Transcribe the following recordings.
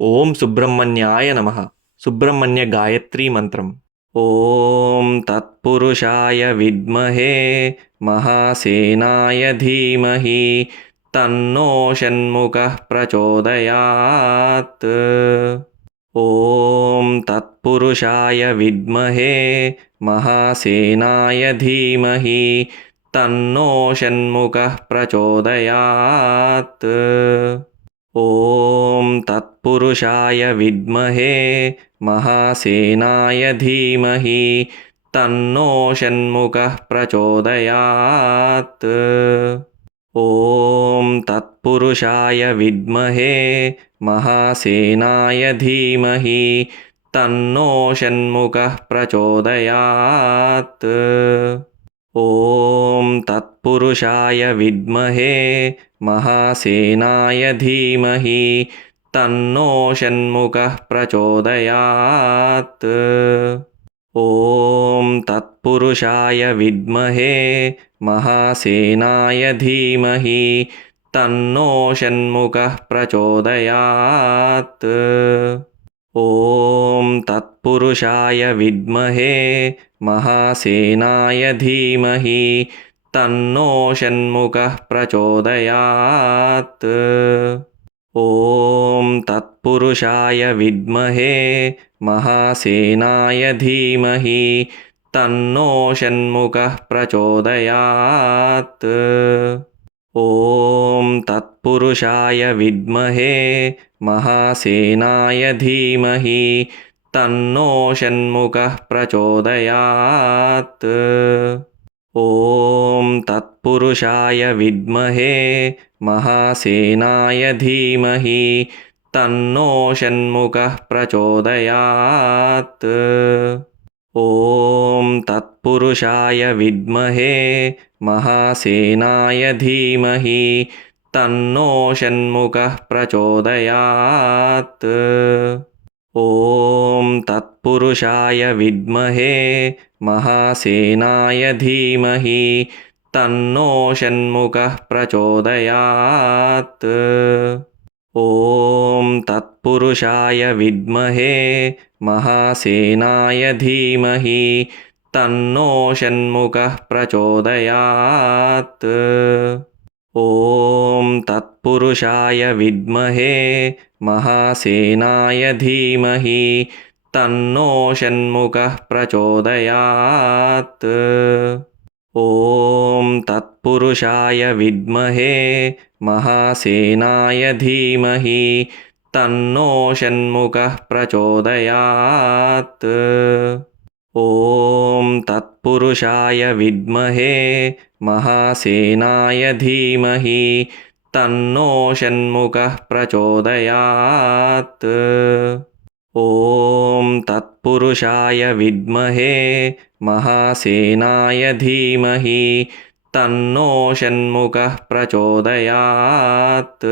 ಓಂ ಸುಬ್ರಹ್ಮಣ್ಯಾಯ ನಮಃ. ಸುಬ್ರಹ್ಮಣ್ಯ ಗಾಯತ್ರಿ ಮಂತ್ರಂ. ಓಂ ತತ್ಪುರುಷಾಯ ವಿದ್ಮಹೇ ಮಹಾಸೇನಾಯ ಧೀಮಹಿ ತನ್ನೋ ಷಣ್ಮುಖಃ ಪ್ರಚೋದಯಾತ್. ಓಂ ತತ್ಪುರುಷಾಯ ವಿದ್ಮಹೇ ಮಹಾಸೇನಾಯ ಧೀಮಹಿ ತನ್ನೋ ಷಣ್ಮುಖಃ ಪ್ರಚೋದಯಾತ್. ಓಂ ತತ್ಪುರುಷಾಯ ವಿದ್ಮಹೇ ಮಹಾಸೇನಾಯ ಧೀಮಹಿ ತನ್ನೋ ಷಣ್ಮುಖಃ ಪ್ರಚೋದಯಾತ್. ಓಂ ತತ್ಪುರುಷಾಯ ವಿದ್ಮಹೇ ಮಹಾಸೇನಾಯ ಧೀಮಹಿ ತನ್ನೋ ಷಣ್ಮುಖಃ ಪ್ರಚೋದಯಾತ್. ಓಂ ತತ್ಪುರುಷಾಯ ವಿದ್ಮಹೇ ಮಹಾಸೇನಾಯ ಧೀಮಹಿ ತನ್ನೋ ಷಣ್ಮುಖಃ ಪ್ರಚೋದಯಾತ್. ಓಂ ತತ್ಪುರುಷಾಯ ವಿದ್ಮಹೇ ಮಹಾಸೇನಾಯ ಧೀಮಹಿ ತನ್ನೋ ಷಣ್ಮುಖಃ ಪ್ರಚೋದಯಾತ್. ಓಂ ತತ್ಪುರುಷಾಯ ವಿದ್ಮಹೇ ಮಹಾಸೇನಾಯ ಧೀಮಹಿ ತನ್ನೋ ಷಣ್ಮುಖಃ ಪ್ರಚೋದಯಾತ್. ಓಂ ತತ್ಪುರುಷಾಯ ವಿದ್ಮಹೇ ಮಹಾಸೇನಾಯ ಧೀಮಹಿ ತನ್ನೋ ಷಣ್ಮುಖಃ ಪ್ರಚೋದಯಾತ್. ಓಂ ತತ್ಪುರುಷಾಯ ವಿದ್ಮಹೇ ಮಹಾಸೇನಾಯ ಧೀಮಹಿ ತನ್ನೋ ಷಣ್ಮುಖಃ ಪ್ರಚೋದಯಾತ್. ಓಂ ತತ್ಪುರುಷಾಯ ವಿದ್ಮಹೇ ಮಹಾಸೇನಾಯ ಧೀಮಹಿ ತನ್ನೋ ಷಣ್ಮುಖಃ ಪ್ರಚೋದಯಾತ್. ಓಂ ತತ್ಪುರುಷಾಯ ವಿದ್ಮಹೇ ಮಹಾಸೇನಾಯ ಧೀಮಹಿ ತನ್ನೋ ಷಣ್ಮುಖಃ ಪ್ರಚೋದಯಾತ್. ಓಂ ತತ್ಪುರುಷಾಯ ವಿದ್ಮಹೇ ಮಹಾಸೇನಾಯ ಧೀಮಹಿ ತನ್ನೋ ಷಣ್ಮುಖಃ ಪ್ರಚೋದಯಾತ್. ಓಂ ತತ್ಪುರುಷಾಯ ವಿದ್ಮಹೇ ಮಹಾಸೇನಾಯ ಧೀಮಹಿ ತನ್ನೋ ಷಣ್ಮುಖಃ ಪ್ರಚೋದಯಾತ್. ಓಂ ತತ್ಪುರುಷಾಯ ವಿದ್ಮಹೇ ಮಹಾಸೇನಾಯ ಧೀಮಹಿ ತನ್ನೋ ಷಣ್ಮುಖಃ ಪ್ರಚೋದಯಾತ್. ಓಂ ತತ್ಪುರುಷಾಯ ವಿದ್ಮಹೇ ಮಹಾಸೇನಾಯ ಧೀಮಹಿ ತನ್ನೋ ಷಣ್ಮುಖಃ ಪ್ರಚೋದಯಾತ್. ಓಂ ತತ್ಪುರುಷಾಯ ವಿದ್ಮಹೇ ಮಹಾಸೇನಾಯ ಧೀಮಹಿ ತನ್ನೋ ಷಣ್ಮುಖಃ ಪ್ರಚೋದಯಾತ್. ಓಂ ತತ್ಪುರುಷಾಯ ವಿದ್ಮಹೇ ಮಹಾಸೇನಾಯ ಧೀಮಹಿ ತನ್ನೋ ಷಣ್ಮುಖಃ ಪ್ರಚೋದಯಾತ್.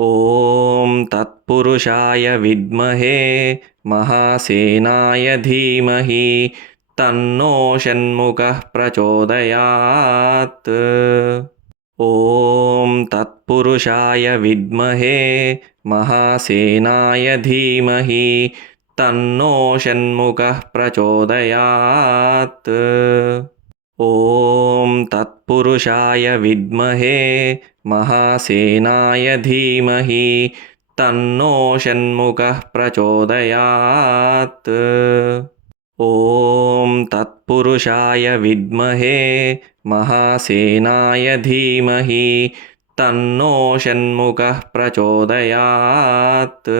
ಓಂ ತತ್ಪುರುಷಾಯ ವಿದ್ಮಹೇ ಮಹಾಸೇನಾಯ ಧೀಮಹಿ ತನ್ನೋ ಷಣ್ಮುಖಃ ಪ್ರಚೋದಯಾತ್. ಓಂ ತತ್ಪುರುಷಾಯ ವಿದ್ಮಹೇ ಮಹಾಸೇನಾಯ ಧೀಮಹಿ ತನ್ನೋ ಷಣ್ಮುಖಃ ಪ್ರಚೋದಯಾತ್. ಓಂ ತತ್ಪುರುಷಾಯ ವಿದ್ಮಹೇ ಮಹಾಸೇನಾಯ ಧೀಮಹಿ ತನ್ನೋ ಷಣ್ಮುಖಃ ಪ್ರಚೋದಯಾತ್. ಓಂ ತತ್ಪುರುಷಾಯ ವಿದ್ಮಹೇ ಮಹಾಸೇನಾಯ ಧೀಮಹಿ ತನ್ನೋ ಷಣ್ಮುಖಃ ಪ್ರಚೋದಯಾತ್.